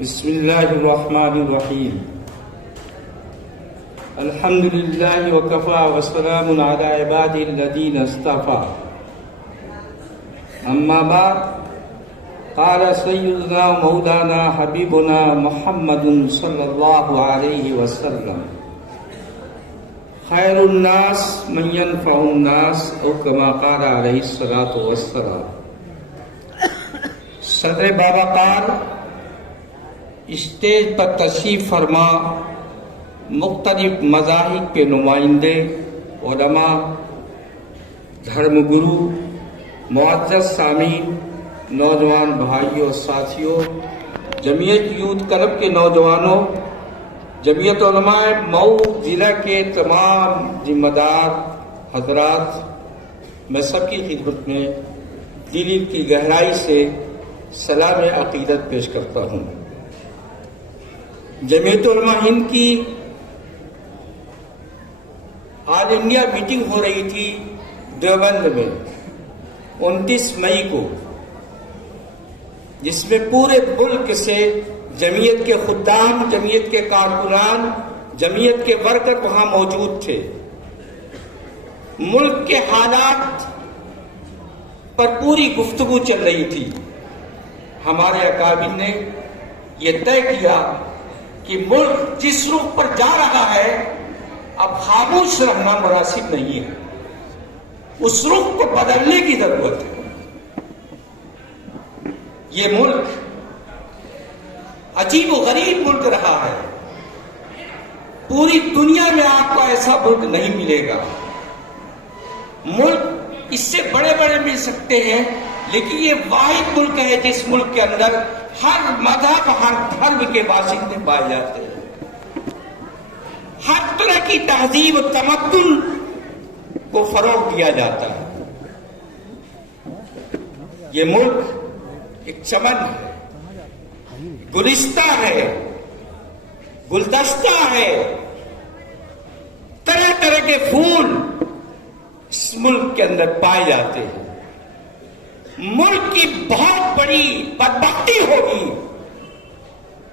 بسم الله الرحمن الرحيم. الحمد لله وكفى وسلام على عباده الذين اصطفى. أما بعد، قال سيدنا مولانا حبيبنا محمد صلى الله عليه وسلم: خير الناس من ينفع الناس، أو كما قال عليه الصلاة والسلام. صدر باوقار اسٹیج پر تشریف فرما مختلف مذاہب کے نمائندے، علماء، دھرم گرو، معزز سامعین، نوجوان بھائیوں اور ساتھیوں، جمعیت یوتھ کلب کے نوجوانوں، جمعیت علماء مئو ضلع کے تمام ذمہ دار حضرات، میں سب کی خدمت میں دل کی گہرائی سے سلام عقیدت پیش کرتا ہوں۔ جمعیت علماء ہند کی آل انڈیا میٹنگ ہو رہی تھی دیوبند میں 29 مئی کو، جس میں پورے ملک سے جمعیت کے خدام، جمعیت کے کارکنان، جمعیت کے ورکر وہاں موجود تھے۔ ملک کے حالات پر پوری گفتگو چل رہی تھی۔ ہمارے اکابر نے یہ طے کیا کہ ملک جس رخ پر جا رہا ہے اب خاموش رہنا مناسب نہیں ہے، اس رخ کو بدلنے کی ضرورت ہے۔ یہ ملک عجیب و غریب ملک رہا ہے، پوری دنیا میں آپ کو ایسا ملک نہیں ملے گا۔ ملک اس سے بڑے بڑے مل سکتے ہیں، لیکن یہ واحد ملک ہے جس ملک کے اندر ہر مذہب، ہر دھرم کے باشندے پائے جاتے ہیں، ہر طرح کی تہذیب و تمدن کو فروغ دیا جاتا ہے۔ یہ ملک ایک چمن ہے، گلستہ ہے، گلدستہ ہے، طرح طرح کے پھول اس ملک کے اندر پائے جاتے ہیں۔ ملک کی بہت بڑی بدبختی ہوگی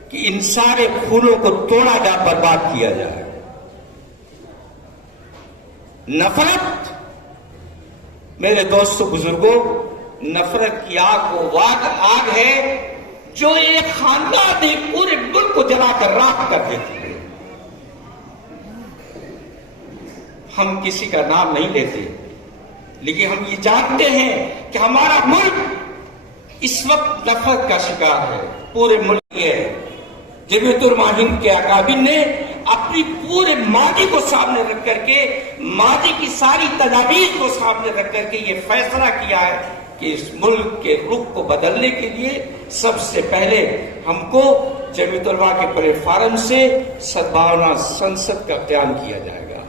کہ ان سارے پھولوں کو توڑا جا، برباد کیا جائے۔ نفرت، میرے دوستوں بزرگوں، نفرت کی آگ وہ آگ ہے جو ایک خاندان نے پورے ملک کو جلا کر راکھ کر دیتی ہے۔ ہم کسی کا نام نہیں لیتے، لیکن ہم یہ جانتے ہیں کہ ہمارا ملک اس وقت نفرت کا شکار ہے، پورے ملک ہے۔ جمعیت علماء ہند کے اکابر نے اپنی پورے ماضی کو سامنے رکھ کر کے، ماضی کی ساری تجاویز کو سامنے رکھ کر کے یہ فیصلہ کیا ہے کہ اس ملک کے رخ کو بدلنے کے لیے سب سے پہلے ہم کو جمعیت علماء کے پلیٹ فارم سے سدبھاونا سنسد کا قیام کیا جائے گا۔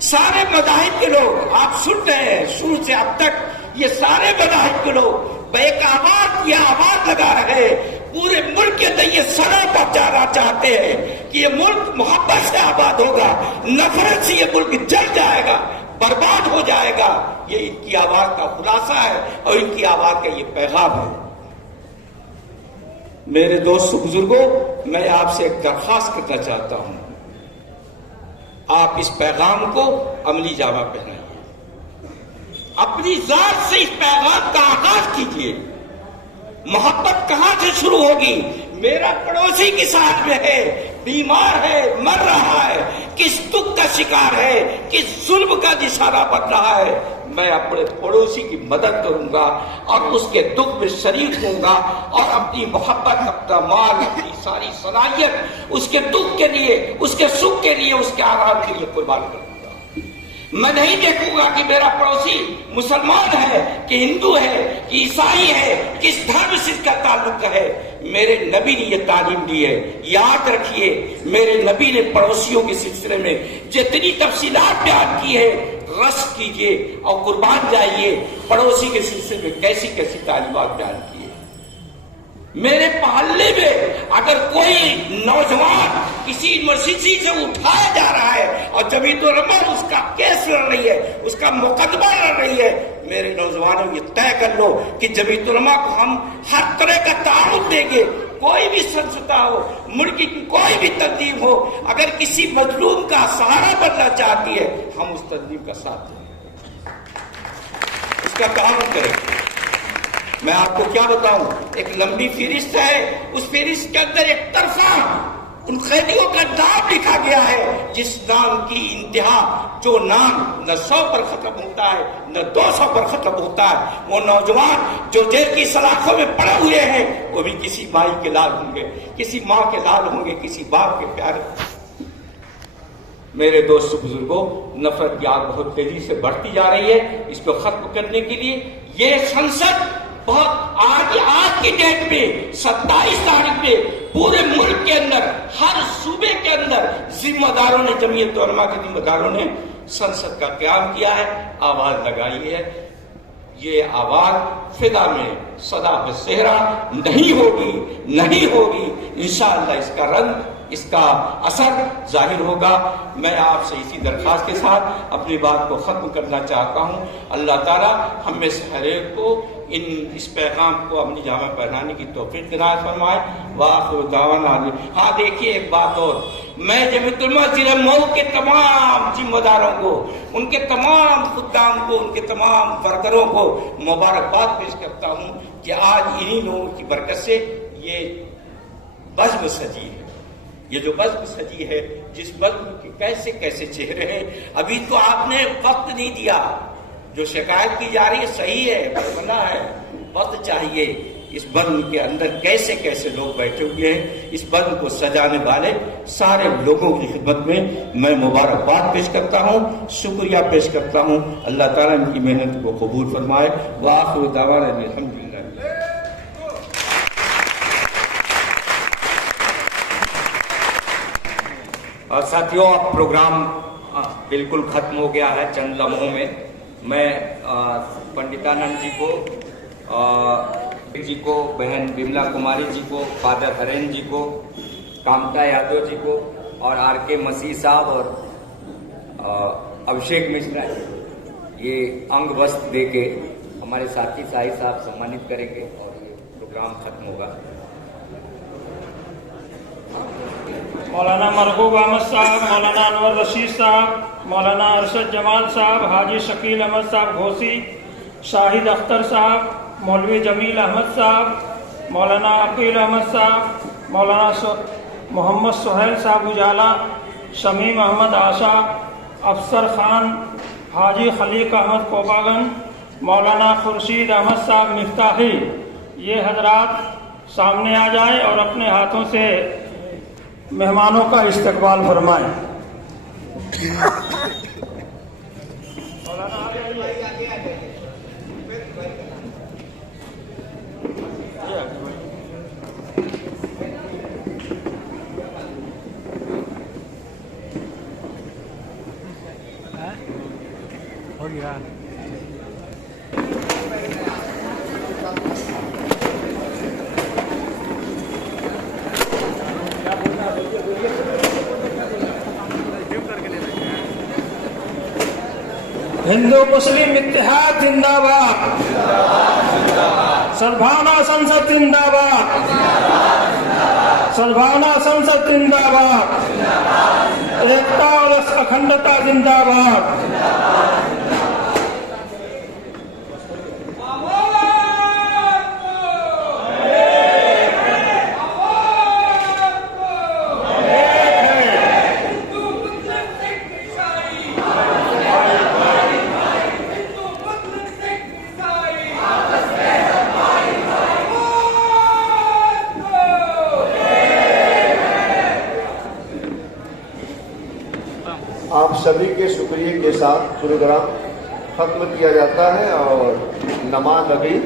سارے مذاہب کے لوگ، آپ سن رہے ہیں شروع سے اب تک، یہ سارے مذاہب کے لوگ ایک آواز، یہ آواز لگا رہے ہیں، پورے ملک کے اندر یہ صدا پہنچانا چاہتے ہیں کہ یہ ملک محبت سے آباد ہوگا، نفرت سے یہ ملک جل جائے گا، برباد ہو جائے گا۔ یہ ان کی آواز کا خلاصہ ہے اور ان کی آواز کا یہ پیغام ہے۔ میرے دوستو بزرگوں، میں آپ سے ایک درخواست کرنا چاہتا ہوں، آپ اس پیغام کو عملی جامہ پہنائیے، اپنی ذات سے اس پیغام کا آغاز کیجیے۔ محبت کہاں سے شروع ہوگی؟ میرا پڑوسی کس حال میں ہے، بیمار ہے، مر رہا ہے، کس دکھ کا شکار ہے، کس ظلم کا نشانہ بن رہا ہے، میں اپنے پڑوسی کی مدد کروں گا اور اس کے دکھ میں شریک ہوں گا، اور اپنی محبت، اپنا مال، اپنی ساری صلاحیت اس کے دکھ کے لیے، اس کے سکھ کے لیے، اس کے آرام کے لیے قربان کروں گا۔ میں نہیں دیکھوں گا کہ میرا پڑوسی مسلمان ہے کہ ہندو ہے کہ عیسائی ہے، کس دھرم سے اس کا تعلق ہے۔ میرے نبی نے یہ تعلیم دی ہے، یاد رکھیے، میرے نبی نے پڑوسیوں کے سلسلے میں جتنی تفصیلات بیان کی ہے، رشک کیجئے اور قربان جائیے۔ پڑوسی کے سلسلے میں کیسی کیسی تعلیمات بیان کی ہے۔ میرے محلے میں اگر کوئی نوجوان کسی یونیورسٹی سے اٹھایا جا رہا ہے اور جمعیت علماء اس کا کیس لڑ رہی ہے، اس کا مقدمہ لڑ رہی ہے، میرے نوجوانوں یہ طے کر لو کہ جمعیت علماء کو ہم ہر طرح کا تعاون دیں گے، کوئی بھی سنستا ہو، ملک کی کوئی بھی تنظیم ہو، اگر کسی مظلوم کا سہارا بننا چاہتی ہے، ہم اس تنظیم کا ساتھ دیں، اس کا تعاون کریں۔ میں آپ کو کیا بتاؤں، ایک لمبی فہرست ہے، اس فہرست کے اندر ایک طرفہ ان قیدیوں کا نام لکھا گیا ہے جس نام کی انتہا، جو نام نہ 100 پر ختم ہوتا ہے نہ 200 پر ختم ہوتا ہے، وہ نوجوان جو جیل کی سلاخوں میں پڑے ہوئے ہیں وہ بھی کسی مائی کے لال ہوں گے، کسی ماں کے لال ہوں گے، کسی باپ کے پیارے۔ میرے دوست بزرگوں، نفرت کی آگ بہت تیزی سے بڑھتی جا رہی ہے، اس کو ختم کرنے کے لیے یہ سنسد بہت آج کی ڈیٹ میں 27 تاریخ میں پورے ملک کے اندر، ہر صوبے کے اندر ذمہ داروں نے، جمعیت علماء کے ذمہ داروں نے سنسد کا قیام کیا ہے، آواز لگائی ہے۔ یہ آواز فضا میں صدا بصہرا نہیں ہوگی، نہیں ہوگی، انشاءاللہ اس کا رنگ، اس کا اثر ظاہر ہوگا۔ میں آپ سے اسی درخواست کے ساتھ اپنی بات کو ختم کرنا چاہتا ہوں۔ اللہ تعالیٰ ہم میں سے ہر ایک کو اس پیغام کو اپنی جامہ پہنانے کی توفیق عنایت فرمائے۔ وآخر دعوانا۔ ہاں دیکھیے ایک بات اور، میں جمعیت علماء ضلع مئو کے تمام ذمہ داروں کو، ان کے تمام خدام کو، ان کے تمام ورکروں کو مبارکباد پیش کرتا ہوں کہ آج انہی لوگوں کی برکت سے یہ بزم سجی ہے، یہ جو بزم سجی ہے، جس بزم کے کیسے کیسے چہرے ہیں۔ ابھی تو آپ نے وقت نہیں دیا، جو شکایت کی جا رہی ہے صحیح ہے، بنا ہے، وقت چاہیے۔ اس بزم کے اندر کیسے کیسے لوگ بیٹھے ہوئے ہیں، اس بزم کو سجانے والے سارے لوگوں کی خدمت میں میں مبارکباد پیش کرتا ہوں، شکریہ پیش کرتا ہوں۔ اللہ تعالیٰ ان کی محنت کو قبول فرمائے۔ وآخر دعوانا الحمدللہ۔ اور ساتھیوں، اب پروگرام بالکل ختم ہو گیا ہے۔ چند لمحوں میں میں پنڈتانند جی کو بہن بملا کماری جی کو، فادر ہرین جی کو، کامتا یادو جی کو، اور آر کے مسیح صاحب اور ابھیشیک مشرا یہ انگ وسط دے کے ہمارے ساتھی سائی صاحب سمانت کریں گے اور یہ پروگرام ختم ہوگا۔ مولانا مرغوب احمد صاحب، مولانا انور رشید صاحب، مولانا ارشد جمال صاحب، حاجی شکیل احمد صاحب گھوسی، شاہد اختر صاحب، مولوی جمیل احمد صاحب، مولانا عقیل احمد صاحب، مولانا محمد سہیل صاحب اجالا، شمیم احمد آشا، افسر خان، حاجی خلیق احمد کوپاگن، مولانا خورشید احمد صاحب مفتاحی، یہ حضرات سامنے آ جائیں اور اپنے ہاتھوں سے مہمانوں کا استقبال فرمائیں۔ ہو گیا۔ ہندو مسلم اتحاد زندہ باد، سدبھاونا سنسد زندہ باد، سدبھاونا سنسد زندہ باد، ایکتا اور اکھنڈتا زندہ باد۔ آپ سبھی کے شکریہ کے ساتھ پروگرام ختم کیا جاتا ہے اور نماز ابھی